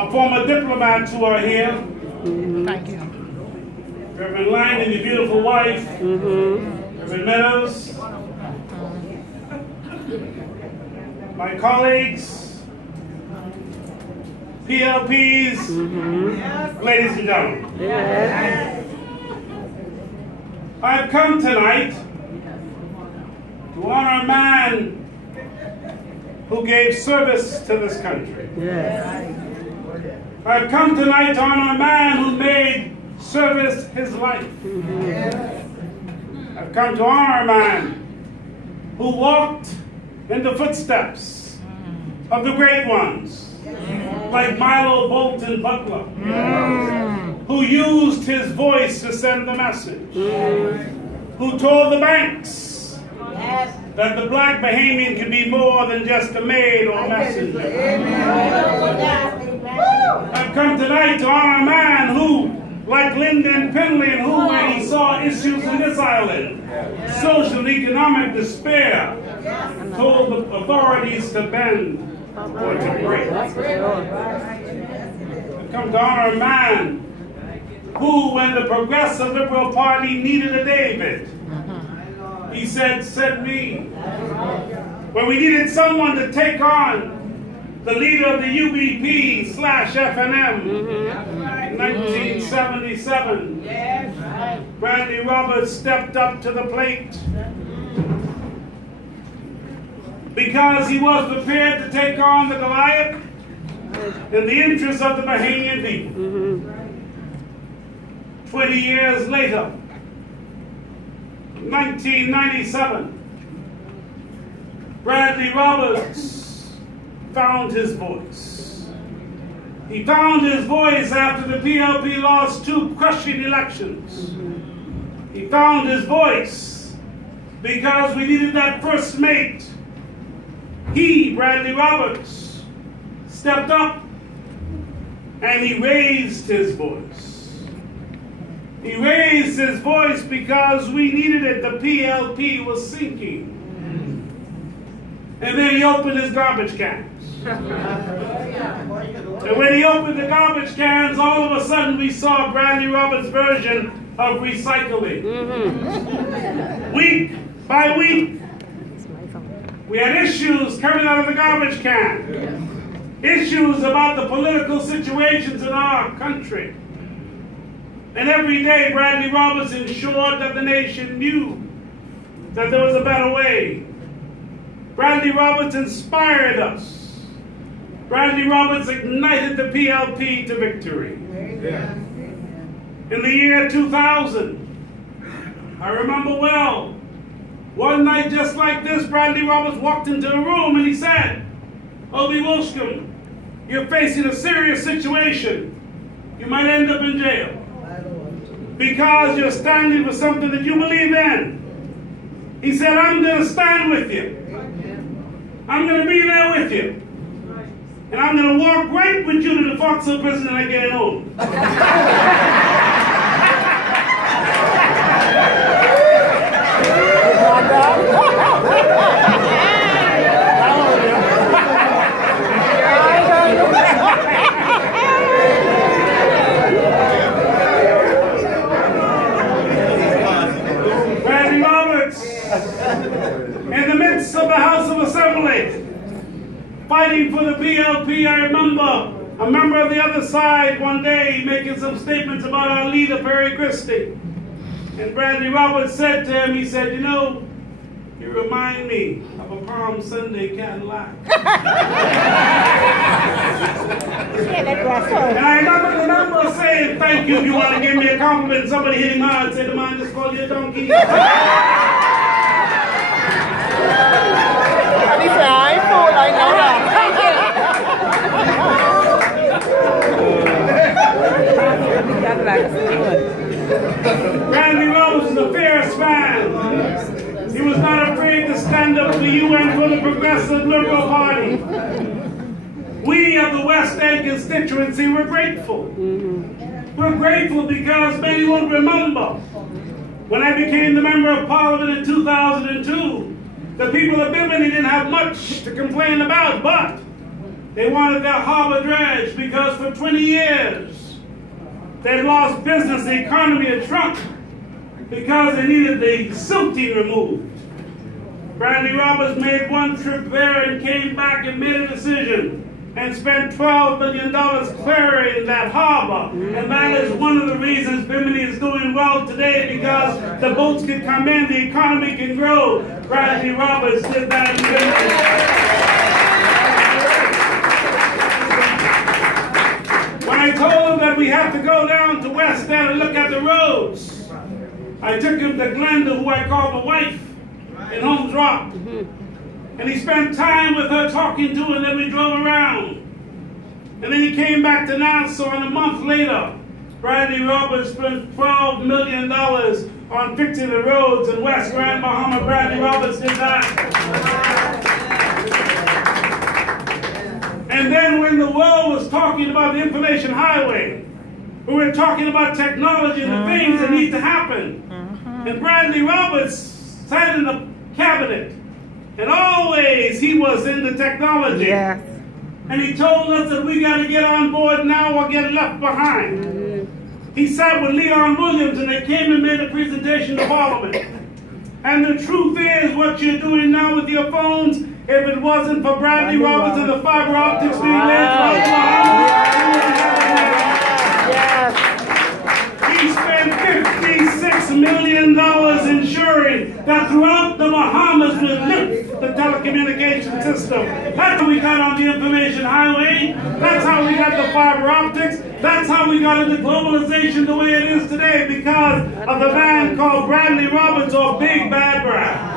Our former diplomats who are here. Thank you. Reverend Lang and your beautiful wife. Reverend Meadows. My colleagues. PLPs. Ladies and gentlemen. I've come tonight to honor a man who gave service to this country. I've come tonight to honor a man who made service his life. I've come to honor a man who walked in the footsteps of the great ones, like Milo Bolton Butler, who used his voice to send the message, who told the banks that the black Bahamian could be more than just a maid or messenger. I've come tonight to honor a man who, like Lyndon Penley, who, when he saw issues in this island, social and economic despair, told the authorities to bend or to break. I've come to honor a man who, when the Progressive Liberal Party needed a David, he said, "Send me." When we needed someone to take on the leader of the UBP/FNM in 1977, Bradley Roberts stepped up to the plate because he was prepared to take on the Goliath in the interest of the Bahamian people. 20 years later, 1997, Bradley Roberts found his voice. He found his voice after the PLP lost 2 crushing elections. He found his voice because we needed that first mate. He, Bradley Roberts, stepped up and he raised his voice. He raised his voice because we needed it. The PLP was sinking. And then he opened his garbage cans. And when he opened the garbage cans, all of a sudden we saw Bradley Roberts' version of recycling. Week by week, we had issues coming out of the garbage can. Issues about the political situations in our country. And every day, Bradley Roberts ensured that the nation knew that there was a better way. Bradley Roberts inspired us. Bradley Roberts ignited the PLP to victory. In the year 2000, I remember well, one night just like this, Bradley Roberts walked into a room and he said, "Obie Wilchcombe, you're facing a serious situation. You might end up in jail because you're standing for something that you believe in." He said, "I'm going to stand with you. I'm going to be there with you. And I'm going to walk right with you to the Foxhill prison and I get home." Bradley Roberts, in the midst of the House of Assembly, fighting for the PLP, I remember a member of the other side one day making some statements about our leader, Perry Christie. And Bradley Roberts said to him, he said, "You know, you remind me of a Palm Sunday Cadillac." And I remember saying, "Thank you. If you want to give me a compliment," somebody hit him hard and said, "The man just called you a donkey." Bradley Roberts was a fierce man. He was not afraid to stand up to the UN for the Progressive Liberal Party. We of the West End constituency were grateful. We're grateful because many will remember when I became the Member of Parliament in 2002, the people of Bimini didn't have much to complain about, but They wanted their harbor dredged because for 20 years they lost business, the economy had shrunk because they needed the silting removed. Bradley Roberts made one trip there and came back and made a decision and spent $12 million clearing that harbor. And that is one of the reasons Bimini is doing well today, because the boats can come in, the economy can grow. Bradley Roberts did that in Bimini. When I told him that we have to go down to West End and look at the roads, I took him to Glenda, who I call the wife, in Holmes Rock. And he spent time with her talking to her, and then we drove around. And then he came back to Nassau, and a month later, Bradley Roberts spent $12 million on fixing the roads in West Grand Bahama. Bradley Roberts did that. And then when the world was talking about the information highway, we were talking about technology and the things that need to happen. And Bradley Roberts sat in the cabinet, and always he was in the technology. Yes. And he told us that we got to get on board now or get left behind. He sat with Leon Williams, and they came and made a presentation to Parliament. And the truth is, what you're doing now with your phones, if it wasn't for Bradley Roberts and the fiber optics being laid throughout Bahama, he spent $56 million ensuring that throughout the Bahamas we lift the telecommunication system. That's how we got on the information highway. That's how we got the fiber optics. That's how we got into globalization the way it is today, because of the man called Bradley Roberts, or Big Bad Brad.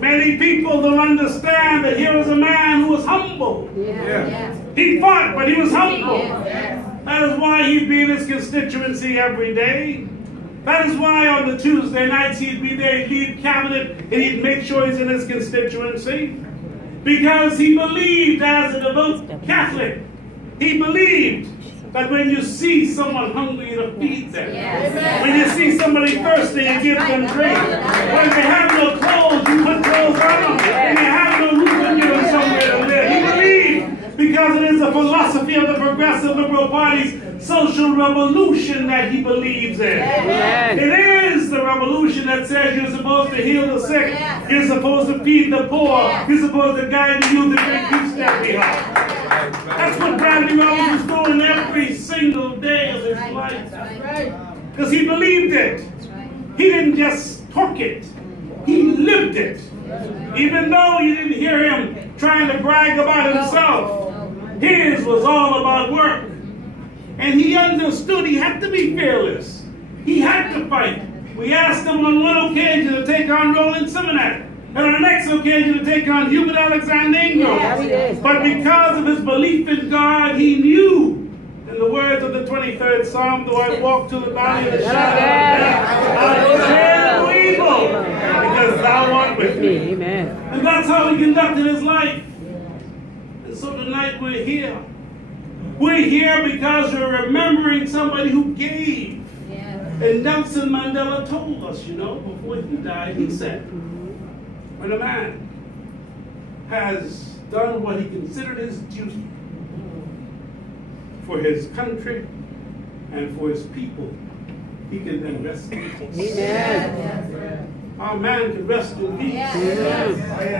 Many people don't understand that here was a man who was humble. He fought, but he was humble. That is why he'd be in his constituency every day. That is why on the Tuesday nights he'd be there, he'd lead cabinet, and he'd make sure he's in his constituency. Because he believed, as a devout Catholic, he believed that when you see someone hungry, you feed them. When you see somebody thirsty, you give them drink. When they have no clothes, you put clothes on them. When they have no roof, you give them somewhere to live. He believed, because it is a philosophy of the Progressive Liberal Party's social revolution that he believes in. It is the revolution that says you're supposed to heal the sick, you're supposed to feed the poor, you're supposed to guide the youth and make peace that we have. That's what Bradley Roberts was doing every single day of his life. Because he believed it. He didn't just talk it, he lived it. Even though you didn't hear him trying to brag about himself, his was all about work. And he understood he had to be fearless. He had to fight. We asked him on one occasion to take on Roland Simonet, and on the next occasion to take on Hubert Alexander. But because of his belief in God, he knew, in the words of the 23rd Psalm, though I walk through the valley of the shadow of death, I will fear no evil, because thou art with me. Amen. And that's how he conducted his life. And so tonight we're here. We're here because we're remembering somebody who gave. And Nelson Mandela told us, you know, before he died, he said, when a man has done what he considered his duty for his country and for his people, he can then rest in peace. Our man can rest in peace.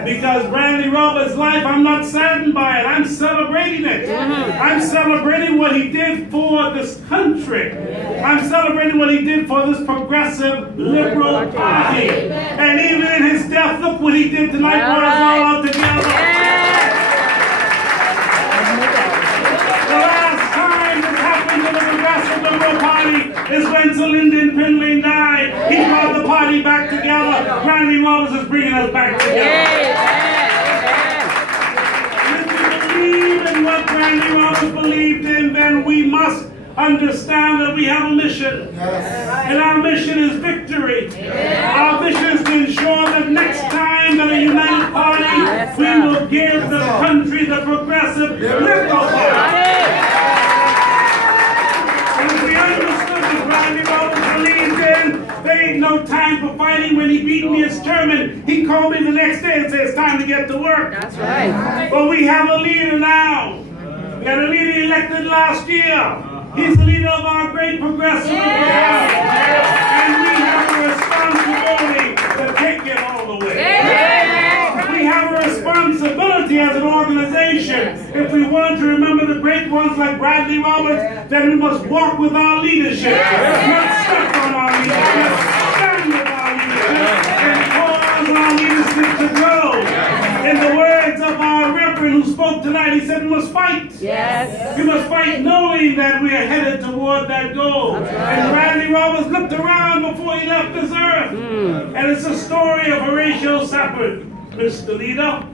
Because Bradley Roberts' life, I'm not saddened by it. I'm celebrating it. I'm celebrating what he did for this country. I'm celebrating what he did for this progressive liberal party. And even in his death, look what he did tonight, brought us all out together. The last time this happened to the progressive liberal party is when Sir Lyndon Pinley died. He brought the party back together. Bradley Roberts is bringing us back together. And if we believe in what Bradley Roberts believed in, then we must understand that we have a mission. And our mission is victory. Our mission is to ensure that next time that a united party, we will give the country the progressive liberal party. And if we understood what Bradley Roberts believed in, there ain't no time for fighting. morning when he beat me in German, he called me the next day and said, it's time to get to work. That's right. But we have a leader now. We had a leader elected last year. He's the leader of our great progressive movement. And we have a responsibility to take it all the way. We have a responsibility as an organization. If we want to remember the great ones like Bradley Roberts, then we must walk with our leadership, not step on our leadership, stand with our leadership, and cause our leadership to grow. In the words of our Reverend who spoke tonight, he said we must fight. Yes. We must fight knowing that we are headed toward that goal. Right. And Bradley Roberts looked around before he left this earth. And it's a story of Horatio Sappert, Mr. Leader.